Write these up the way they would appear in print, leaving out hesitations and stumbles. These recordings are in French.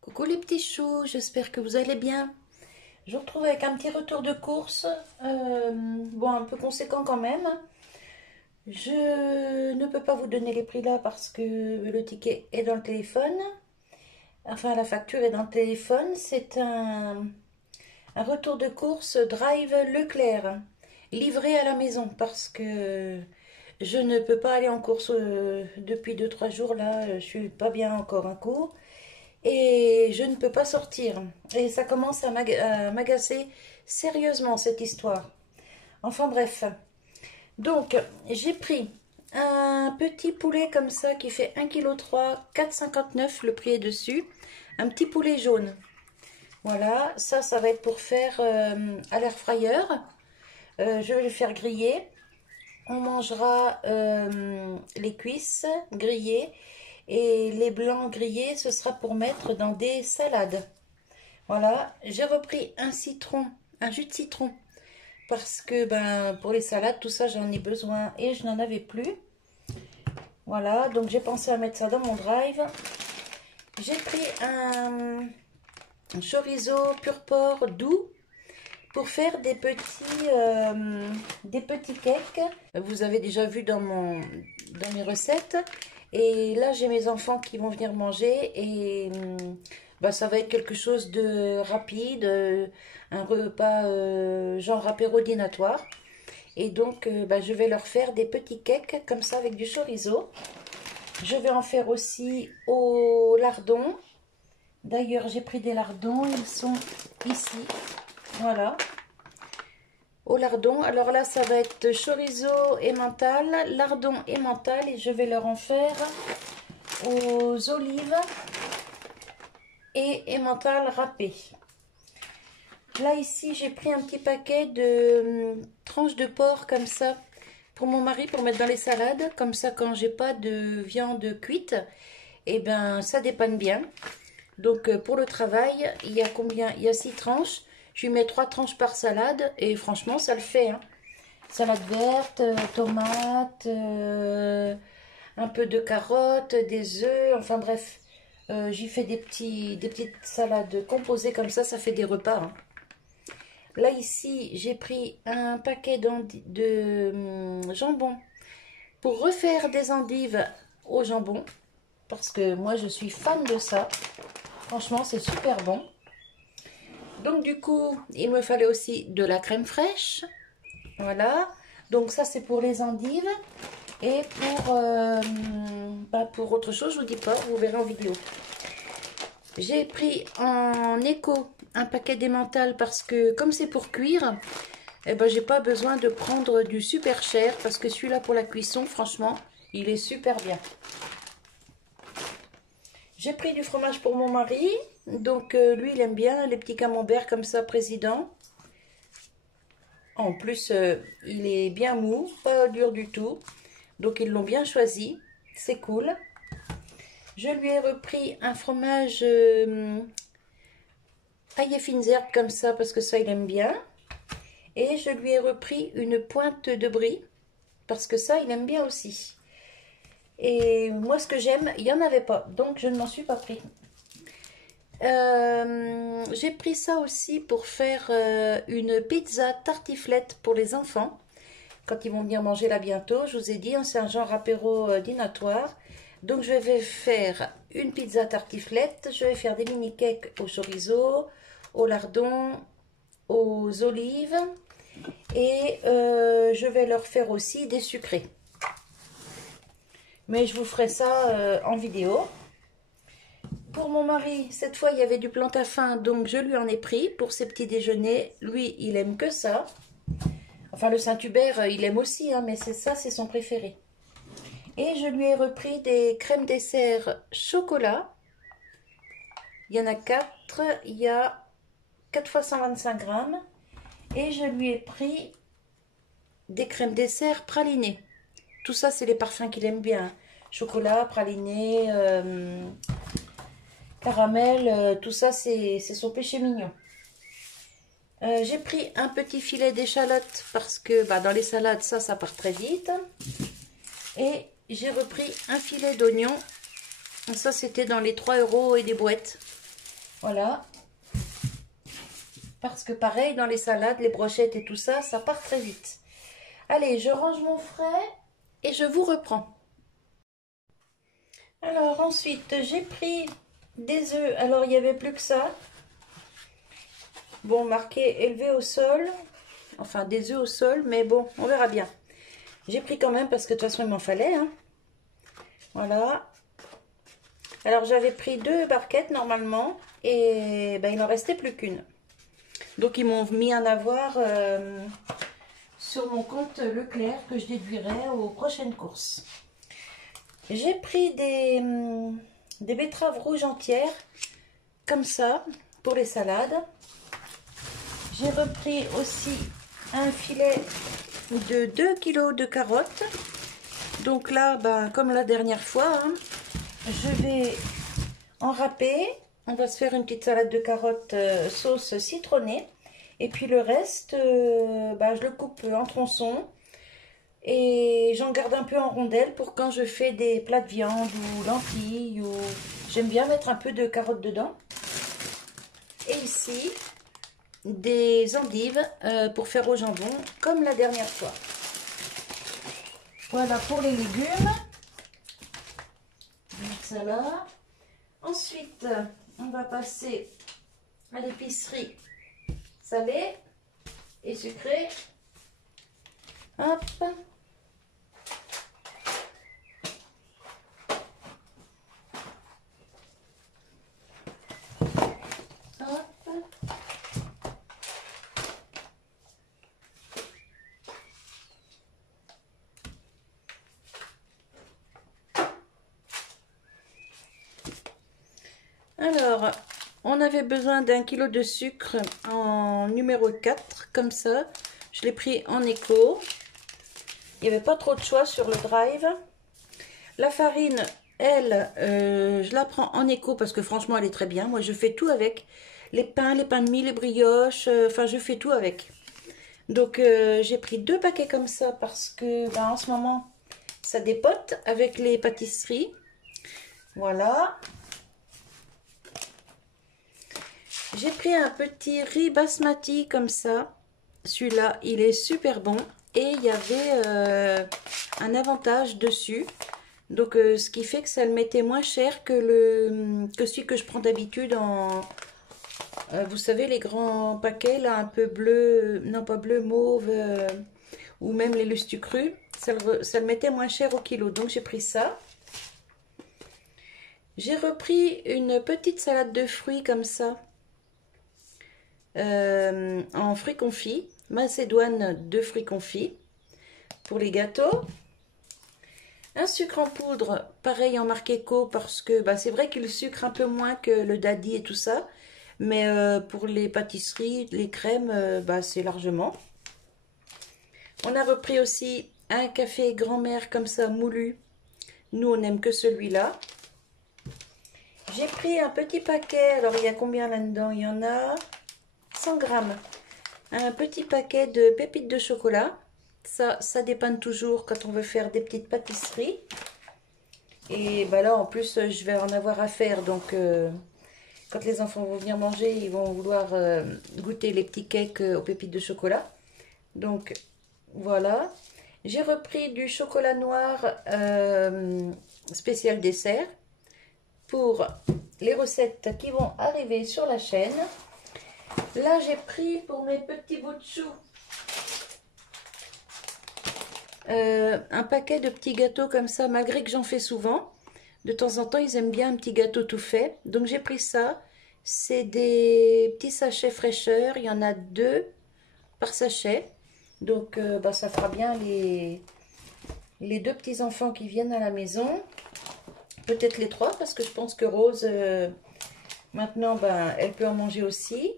Coucou les petits choux, j'espère que vous allez bien. Je vous retrouve avec un petit retour de course, bon un peu conséquent quand même. Je ne peux pas vous donner les prix là parce que le ticket est dans le téléphone. Enfin la facture est dans le téléphone. C'est un retour de course Drive Leclerc, livré à la maison parce que je ne peux pas aller en course depuis 2-3 jours là. Je suis pas bien encore un coup. Et je ne peux pas sortir. Et ça commence à m'agacer sérieusement cette histoire. Enfin bref. Donc j'ai pris un petit poulet comme ça qui fait 1,3 kg, 4,59 le prix est dessus. Un petit poulet jaune. Voilà, ça va être pour faire à l'air fryer. Je vais le faire griller. On mangera les cuisses grillées. Et les blancs grillés, ce sera pour mettre dans des salades. Voilà, j'ai repris un citron, un jus de citron. Parce que pour les salades, tout ça, j'en ai besoin et je n'en avais plus. Voilà, donc j'ai pensé à mettre ça dans mon drive. J'ai pris un chorizo pur porc doux pour faire des petits cakes. Vous avez déjà vu dans mes recettes. Et là, j'ai mes enfants qui vont venir manger et ça va être quelque chose de rapide, un repas genre apéro dînatoire. Et donc, je vais leur faire des petits cakes comme ça avec du chorizo. Je vais en faire aussi au lardon. D'ailleurs, j'ai pris des lardons, ils sont ici. Voilà. Au lardon, alors là ça va être chorizo et mental, lardon et mental et je vais leur en faire aux olives et emmental râpé. Là ici j'ai pris un petit paquet de tranches de porc comme ça pour mon mari pour mettre dans les salades, comme ça quand j'ai pas de viande cuite, et ça dépanne bien. Donc pour le travail, il y a combien? Il y a 6 tranches. Je lui mets 3 tranches par salade et franchement ça le fait. Hein. Salade verte, tomate, un peu de carottes, des œufs, enfin bref. J'y fais des petites salades composées comme ça fait des repas. Hein. Là ici j'ai pris un paquet de jambon pour refaire des endives au jambon. Parce que moi je suis fan de ça. Franchement c'est super bon. Donc du coup, il me fallait aussi de la crème fraîche. Voilà. Donc ça, c'est pour les endives. Et pour autre chose, je vous dis pas, vous verrez en vidéo. J'ai pris en éco un paquet d'emmental parce que comme c'est pour cuire, j'ai pas besoin de prendre du super cher parce que celui-là pour la cuisson, franchement, il est super bien. J'ai pris du fromage pour mon mari. Donc lui il aime bien les petits camemberts comme ça président. En plus il est bien mou, pas dur du tout. Donc ils l'ont bien choisi, c'est cool. Je lui ai repris un fromage ail fines herbes comme ça parce que ça il aime bien. Et je lui ai repris une pointe de brie parce que ça il aime bien aussi. Et moi ce que j'aime, il n'y en avait pas, donc je ne m'en suis pas pris. J'ai pris ça aussi pour faire une pizza tartiflette pour les enfants quand ils vont venir manger là bientôt. Je vous ai dit, hein, c'est un genre apéro dînatoire. Donc je vais faire une pizza tartiflette. Je vais faire des mini cakes au chorizo, au lardon, aux olives et je vais leur faire aussi des sucrés. Mais je vous ferai ça en vidéo. Pour mon mari, cette fois, il y avait du plantain-fin, donc je lui en ai pris pour ses petits déjeuners. Lui, il aime que ça. Enfin, le Saint-Hubert, il aime aussi, hein, mais c'est son préféré. Et je lui ai repris des crèmes dessert chocolat. Il y en a 4, il y a 4 fois 125 grammes. Et je lui ai pris des crèmes dessert pralinées. Tout ça, c'est les parfums qu'il aime bien. Chocolat, praliné... caramel, tout ça c'est son péché mignon. J'ai pris un petit filet d'échalote parce que dans les salades ça part très vite. Et j'ai repris un filet d'oignon. Ça c'était dans les 3 € et des boîtes. Voilà. Parce que pareil, dans les salades, les brochettes et tout ça, ça part très vite. Allez, je range mon frais et je vous reprends. Alors ensuite, j'ai pris des œufs. Alors, il n'y avait plus que ça. Bon, marqué élevé au sol. Enfin, des œufs au sol, mais bon, on verra bien. J'ai pris quand même parce que de toute façon, il m'en fallait. Hein. Voilà. Alors, j'avais pris 2 barquettes normalement et ben, il n'en restait plus qu'une. Donc, ils m'ont mis un avoir sur mon compte Leclerc que je déduirai aux prochaines courses. J'ai pris des betteraves rouges entières, comme ça, pour les salades. J'ai repris aussi un filet de 2 kg de carottes. Donc là, ben, comme la dernière fois, hein, je vais en râper. On va se faire une petite salade de carottes sauce citronnée. Et puis le reste, ben, je le coupe en tronçons. Et j'en garde un peu en rondelles pour quand je fais des plats de viande ou lentilles. Ou... J'aime bien mettre un peu de carottes dedans. Et ici, des endives pour faire au jambon, comme la dernière fois. Voilà pour les légumes. Donc ça là. Ensuite, on va passer à l'épicerie salée et sucrée. Hop. Alors, on avait besoin d'1 kg de sucre en numéro 4, comme ça. Je l'ai pris en éco. Il n'y avait pas trop de choix sur le drive. La farine, elle, je la prends en éco parce que franchement, elle est très bien. Moi, je fais tout avec. Les pains de mie, les brioches, enfin, je fais tout avec. Donc, j'ai pris 2 paquets comme ça parce que, ben, en ce moment, ça dépote avec les pâtisseries. Voilà. J'ai pris un petit riz basmati comme ça. Celui-là, il est super bon. Et il y avait un avantage dessus. Donc, ce qui fait que ça le mettait moins cher que celui que je prends d'habitude en... vous savez, les grands paquets, là, un peu bleu, non pas bleu, mauve, ou même les lustucrus. Ça le mettait moins cher au kilo. Donc, j'ai pris ça. J'ai repris une petite salade de fruits comme ça. En fruits confits, macédoine de fruits confits pour les gâteaux, un sucre en poudre pareil en marque éco parce que bah, c'est vrai qu'il sucre un peu moins que le daddy et tout ça, mais pour les pâtisseries, les crèmes, bah, c'est largement. On a repris aussi un café grand-mère comme ça moulu, nous on n'aime que celui-là. J'ai pris un petit paquet, alors il y a combien là-dedans? Il y en a 100 grammes. Un petit paquet de pépites de chocolat. Ça dépanne toujours quand on veut faire des petites pâtisseries. Et bah là, en plus, je vais en avoir à faire. Donc, quand les enfants vont venir manger, ils vont vouloir goûter les petits cakes aux pépites de chocolat. Donc, voilà. J'ai repris du chocolat noir spécial dessert pour les recettes qui vont arriver sur la chaîne. Là, j'ai pris pour mes petits bouts de chou un paquet de petits gâteaux comme ça, malgré que j'en fais souvent. De temps en temps, ils aiment bien un petit gâteau tout fait. Donc, j'ai pris ça. C'est des petits sachets fraîcheur. Il y en a 2 par sachet. Donc, bah, ça fera bien les 2 petits enfants qui viennent à la maison. Peut-être les 3, parce que je pense que Rose, maintenant, ben, elle peut en manger aussi.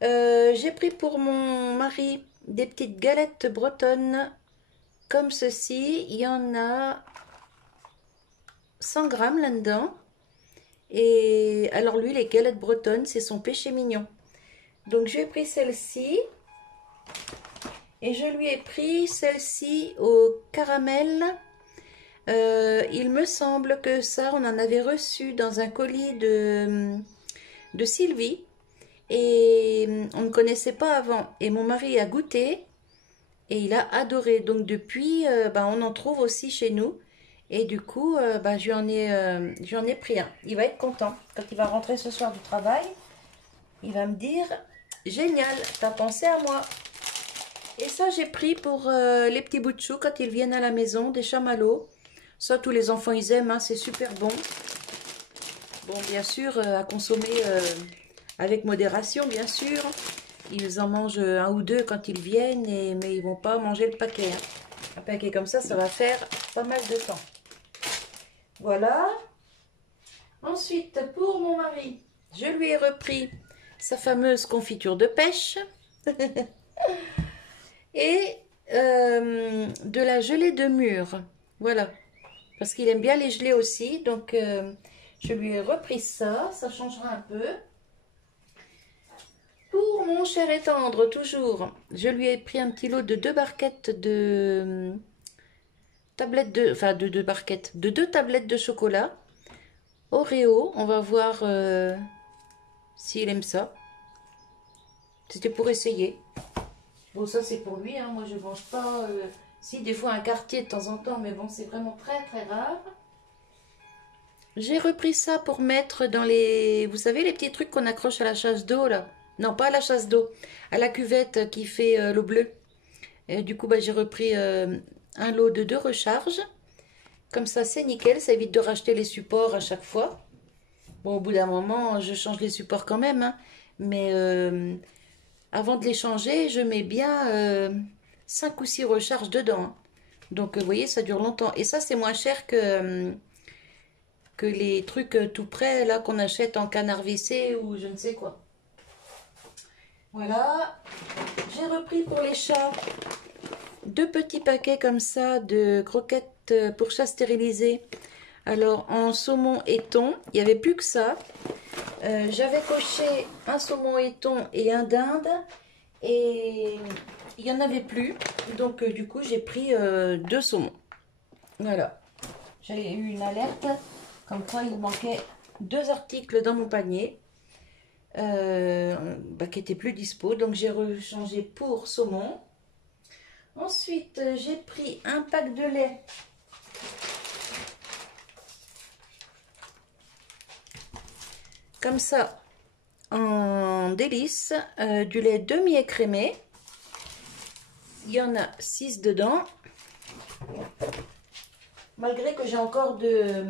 J'ai pris pour mon mari des petites galettes bretonnes comme ceci. Il y en a 100 grammes là-dedans. Et alors lui, les galettes bretonnes, c'est son péché mignon. Donc j'ai pris celle-ci. Et je lui ai pris celle-ci au caramel. Il me semble que ça, on en avait reçu dans un colis de Sylvie. Et on ne connaissait pas avant. Et mon mari a goûté et il a adoré. Donc depuis, on en trouve aussi chez nous. Et du coup, j'en ai pris un. Il va être content. Quand il va rentrer ce soir du travail, il va me dire, génial, t'as pensé à moi. Et ça, j'ai pris pour les petits bouts de chou quand ils viennent à la maison, des chamallows. Ça, tous les enfants, ils aiment, hein, c'est super bon. Bon, bien sûr, à consommer avec modération, bien sûr. Ils en mangent un ou deux quand ils viennent, mais ils vont pas manger le paquet. Hein. Un paquet comme ça va faire pas mal de temps. Voilà. Ensuite, pour mon mari, je lui ai repris sa fameuse confiture de pêche. Et de la gelée de mûre. Voilà. Parce qu'il aime bien les gelées aussi. Donc, je lui ai repris ça. Ça changera un peu. Pour mon cher et tendre, toujours, je lui ai pris un petit lot de 2 barquettes de tablettes de... Enfin, de 2 barquettes. De 2 tablettes de chocolat. Oreo. On va voir s'il aime ça. C'était pour essayer. Bon, ça c'est pour lui, hein. Moi je mange pas. Si, des fois un quartier de temps en temps, mais bon, c'est vraiment très très rare. J'ai repris ça pour mettre dans les. Vous savez, les petits trucs qu'on accroche à la chasse d'eau là. Non, pas à la chasse d'eau, à la cuvette qui fait l'eau bleue. Et du coup, j'ai repris un lot de 2 recharges. Comme ça, c'est nickel, ça évite de racheter les supports à chaque fois. Bon, au bout d'un moment, je change les supports quand même, hein. Mais avant de les changer, je mets bien 5 ou 6 recharges dedans. Hein. Donc, vous voyez, ça dure longtemps. Et ça, c'est moins cher que les trucs tout prêts, là, qu'on achète en canard WC ou je ne sais quoi. Voilà. J'ai repris pour les chats 2 petits paquets comme ça de croquettes pour chats stérilisés. Alors, en saumon et thon, il n'y avait plus que ça. J'avais coché un saumon et thon et un dinde. Et il n'y en avait plus. Donc, du coup, j'ai pris 2 saumons. Voilà. J'ai eu une alerte. Comme quoi, il manquait 2 articles dans mon panier. Qui n'étaient plus dispo. Donc, j'ai rechangé pour saumon. Ensuite, j'ai pris un pack de lait. Comme ça, en délice, du lait demi-écrémé. Il y en a 6 dedans. Malgré que j'ai encore de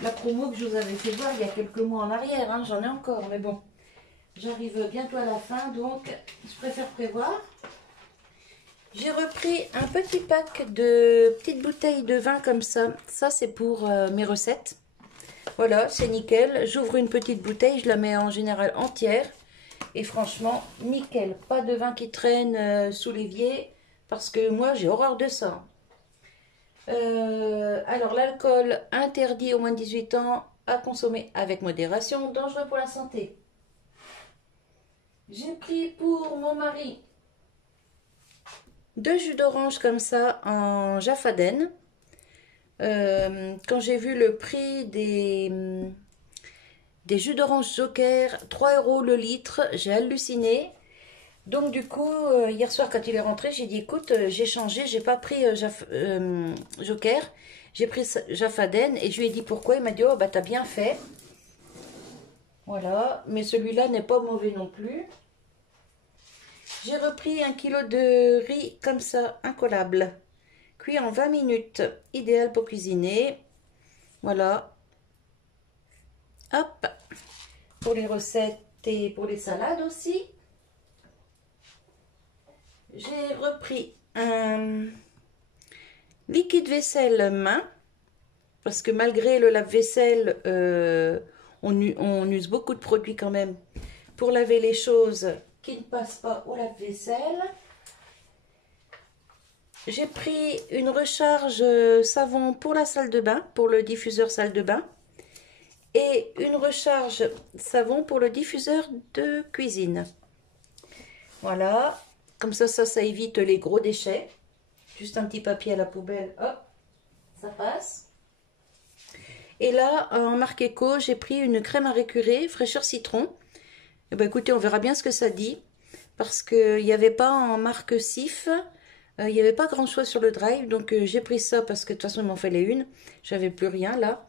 la promo que je vous avais fait voir il y a quelques mois en arrière. Hein, j'en ai encore, mais bon. J'arrive bientôt à la fin, donc je préfère prévoir. J'ai repris un petit pack de petites bouteilles de vin comme ça. Ça, c'est pour mes recettes. Voilà, c'est nickel. J'ouvre une petite bouteille, je la mets en général entière. Et franchement, nickel. Pas de vin qui traîne sous l'évier, parce que moi, j'ai horreur de ça. Alors, l'alcool interdit aux moins de 18 ans, à consommer avec modération, dangereux pour la santé. J'ai pris pour mon mari 2 jus d'orange comme ça en Jaffaden. Quand j'ai vu le prix des jus d'orange Joker, 3 € le litre, j'ai halluciné. Donc du coup, hier soir quand il est rentré, j'ai dit écoute, j'ai changé, j'ai pas pris Joker, j'ai pris Jaffaden et je lui ai dit pourquoi. Il m'a dit oh bah t'as bien fait. Voilà, mais celui-là n'est pas mauvais non plus. J'ai repris 1 kg de riz comme ça, incollable. Cuit en 20 minutes, idéal pour cuisiner. Voilà. Hop. Pour les recettes et pour les salades aussi. J'ai repris un liquide vaisselle main. Parce que malgré le lave-vaisselle, on use beaucoup de produits quand même pour laver les choses qui ne passent pas au lave-vaisselle. J'ai pris une recharge savon pour la salle de bain, pour le diffuseur salle de bain. Et une recharge savon pour le diffuseur de cuisine. Voilà. Comme ça évite les gros déchets. Juste un petit papier à la poubelle. Hop, ça passe. Et là, en marque Eco, j'ai pris une crème à récurer, fraîcheur citron. Eh ben, écoutez, on verra bien ce que ça dit. Parce qu'il n'y avait pas en marque Sif. Il n'y avait pas grand chose sur le drive. Donc j'ai pris ça parce que de toute façon, il m'en fallait une. J'avais plus rien là.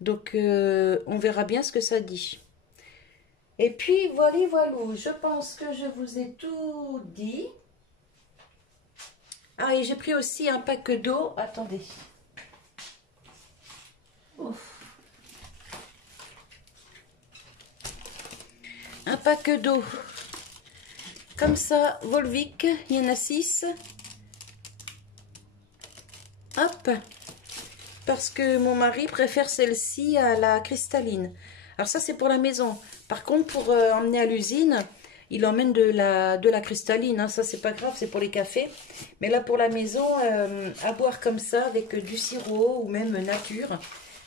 Donc on verra bien ce que ça dit. Et puis voilà, voilà. Je pense que je vous ai tout dit. Ah, et j'ai pris aussi un pack d'eau. Attendez. Ouf. Un pack d'eau. Comme ça, Volvic, il y en a 6. Hop. Parce que mon mari préfère celle-ci à la cristalline. Alors ça, c'est pour la maison. Par contre, pour emmener à l'usine, il emmène de la cristalline. Hein. Ça, c'est pas grave, c'est pour les cafés. Mais là, pour la maison, à boire comme ça, avec du sirop ou même nature,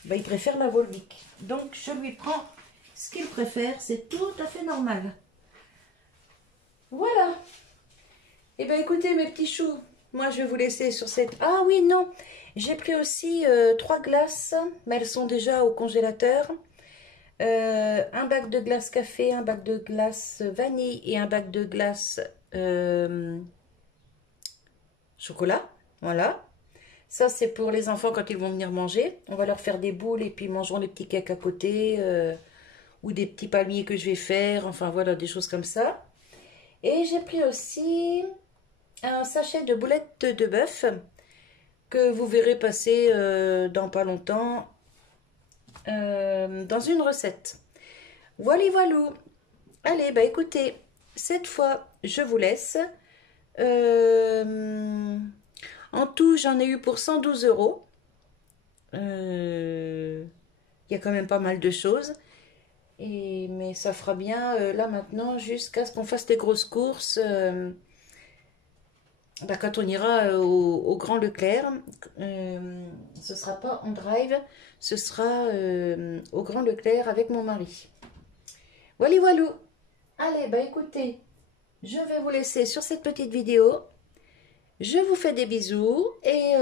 bah, il préfère la Volvic. Donc, je lui prends ce qu'il préfère. C'est tout à fait normal. Voilà. Eh bien, écoutez, mes petits choux, moi, je vais vous laisser sur cette... Ah oui, non, j'ai pris aussi 3 glaces, mais elles sont déjà au congélateur. Un bac de glace café, un bac de glace vanille et un bac de glace chocolat. Voilà. Ça, c'est pour les enfants quand ils vont venir manger. On va leur faire des boules et puis ils mangeront des petits cakes à côté ou des petits palmiers que je vais faire. Enfin, voilà, des choses comme ça. Et j'ai pris aussi un sachet de boulettes de bœuf que vous verrez passer dans pas longtemps dans une recette. Voilà, voilà. Allez, bah écoutez, cette fois, je vous laisse. En tout, j'en ai eu pour 112 €. Il y a quand même pas mal de choses. Mais ça fera bien là maintenant jusqu'à ce qu'on fasse les grosses courses. Bah, quand on ira au Grand Leclerc, ce sera pas en drive, ce sera au Grand Leclerc avec mon mari. Voilà, voilà. Allez, bah écoutez, je vais vous laisser sur cette petite vidéo. Je vous fais des bisous et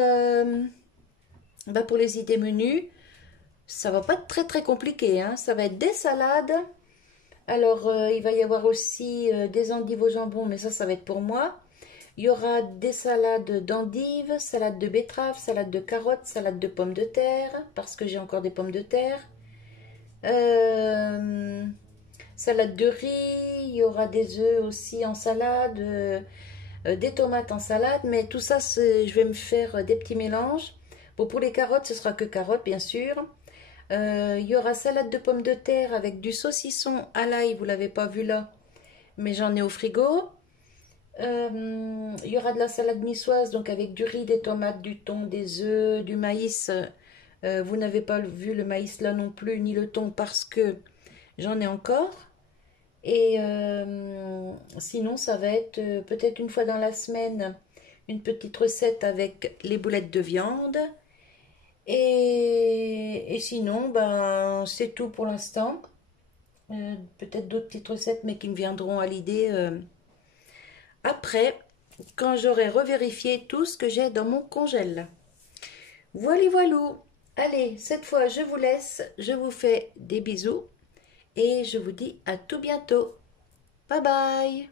bah pour les idées menus, ça va pas être très très compliqué, hein. Ça va être des salades. Alors, il va y avoir aussi des endives au jambon, mais ça va être pour moi. Il y aura des salades d'endives, salade de betterave, salade de carottes, salade de pommes de terre, parce que j'ai encore des pommes de terre. Salade de riz, il y aura des œufs aussi en salade, des tomates en salade, mais tout ça, je vais me faire des petits mélanges. Bon, pour les carottes, ce sera que carottes, bien sûr. Il y aura salade de pommes de terre avec du saucisson à l'ail, vous ne l'avez pas vu là, mais j'en ai au frigo. Il y aura de la salade niçoise, donc avec du riz, des tomates, du thon, des œufs, du maïs. Vous n'avez pas vu le maïs là non plus, ni le thon, parce que j'en ai encore. Et sinon, ça va être peut-être une fois dans la semaine, une petite recette avec les boulettes de viande. Et sinon, ben, c'est tout pour l'instant. Peut-être d'autres petites recettes, mais qui me viendront à l'idée après, quand j'aurai revérifié tout ce que j'ai dans mon congèle. Voilà, voilà. Allez, cette fois, je vous laisse. Je vous fais des bisous. Et je vous dis à tout bientôt. Bye bye.